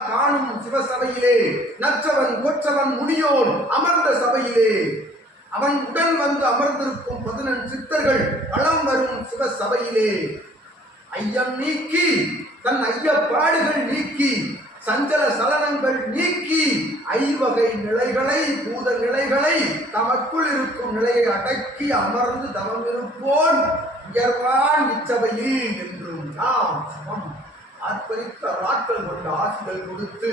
காணும் சிவசபையிலே நற்றவன் கொற்றவன் முனியோன் அமர்ந்த சபையிலே அவன் உடன் வந்து அமர்ந்திருக்கும் 11 சித்தர்கள் வளம் வரும் சிவசபையிலே ஐயம் நீக்கி தன் ஐயப்பாடுகள் நீக்கி சஞ்சல சலனங்கள் நீக்கி ஐவகை நிலைகளை பூத நிலைகளை தமக்குள் இருக்கும் நிலையை அடக்கி அமர்ந்து தவம் இருப்போன் உயர்வான் இச்சபையில் என்றும் நாம் சமம் ஆர்ப்பரித்த ஆற்றல் கொண்ட ஆசிகள் கொடுத்து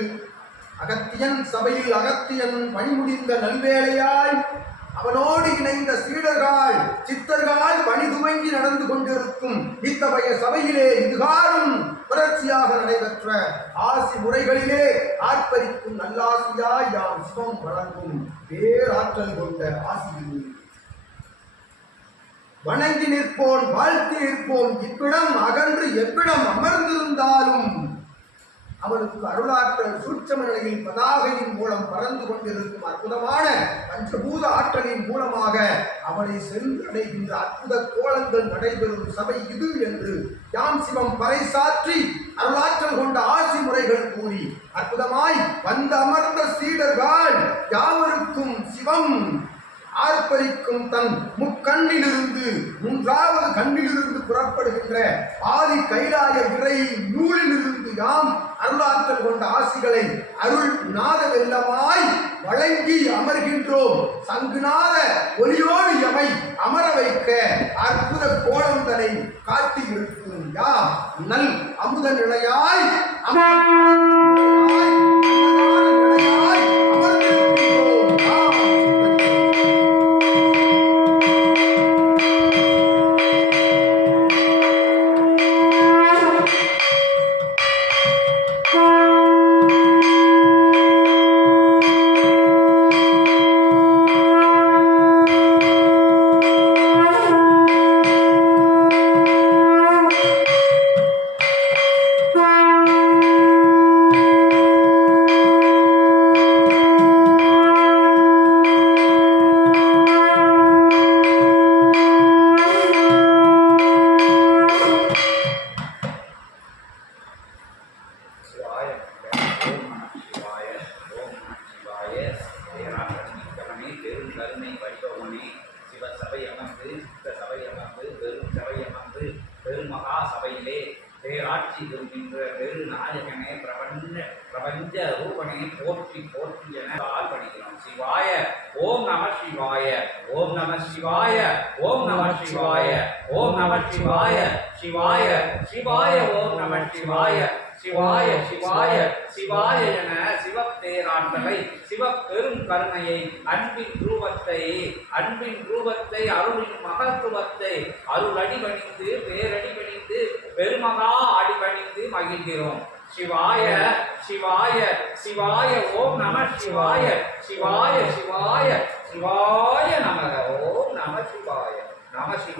அகத்தியன் சபையில் அகத்தியன் பணிமுடிந்த நல்வேளையாய் அவனோடு இணைந்த சீடர்கள் சித்தர்கள் பணி துவங்கி நடந்து கொண்டிருக்கும் இத்தகைய சபையிலே இதுகாரும் புரட்சியாக நடைபெற்ற ஆசி முறைகளிலே ஆர்ப்பரிக்கும் நல்லாசியாய் யாம் சிவம் வழங்கும் பேராற்றல் கொண்ட ஆசியில் வணங்கி நிற்போம் வாழ்த்தி நிற்போம். இவ்விடம் அகன்று எவ்விடம் அமர்ந்திருந்தாலும் அவனுக்கு அருளாற்றல் சூட்சம நிலையில் பதாகையின் மூலம் பறந்து கொண்டிருக்கும் அற்புதமான பஞ்சபூத ஆற்றலின் மூலமாக அவனை சென்றடைகின்ற அற்புத கோலங்கள் நடைபெறும் சபை இது என்று யாம் சிவம் பறைசாற்றி அருளாற்றல் கொண்ட ஆசி முறைகள் கூறி அற்புதமாய் வந்து அமர்ந்த சீடர்கள் யாவருக்கும் சிவம் ஆர்ப்பரிக்கும் தன் முக்கண்ணிலிருந்து 3வது கண்ணிலிருந்து புறப்படுகின்ற ஆதி கைலாய விரை நூலிலிருந்து யாம் அருளாற்றல் கொண்ட ஆசிகளை அருள் நாத வெள்ளமாய் வழங்கி அமர்கின்றோம். சங்குநாத ஒலியோடு எமை அமர வைக்க அற்புத கோலந்தனை காட்டி இருக்கும் யாம் நல் அமுத நிலையாய் கருணை வடிவமனே சிவசபை அமர்ந்து சித்த சபை அமர்ந்து பெரும் சபை அமர்ந்து பெருமகா சபையிலே பேராட்சி பெறுகின்ற பெரு நாயகனே பிரபஞ்ச ரூபனே போற்றி போற்றி என பணிகிறோம். சிவாய ஓம் நம சிவாய ஓம் நம சிவாய ஓம் நம சிவாய ஓம் நம சிவாய சிவாய சிவாய ஓம் நம சிவாய சிவாய சிவாய சிவாய என சிவப்பேராற்றலை சிவப்பெரும் கருணையை அன்பின் ரூபத்தை அருளின் மகத்துவத்தை அருளடி பணிந்து பேரடி பணிந்து பெருமகா அடிபணிந்து மகிழ்கிறோம். சிவாய சிவாய சிவாய ஓம் நம சிவாய சிவாய சிவாய சிவாய நமக ஓம் நம சிவாய நம சிவாய.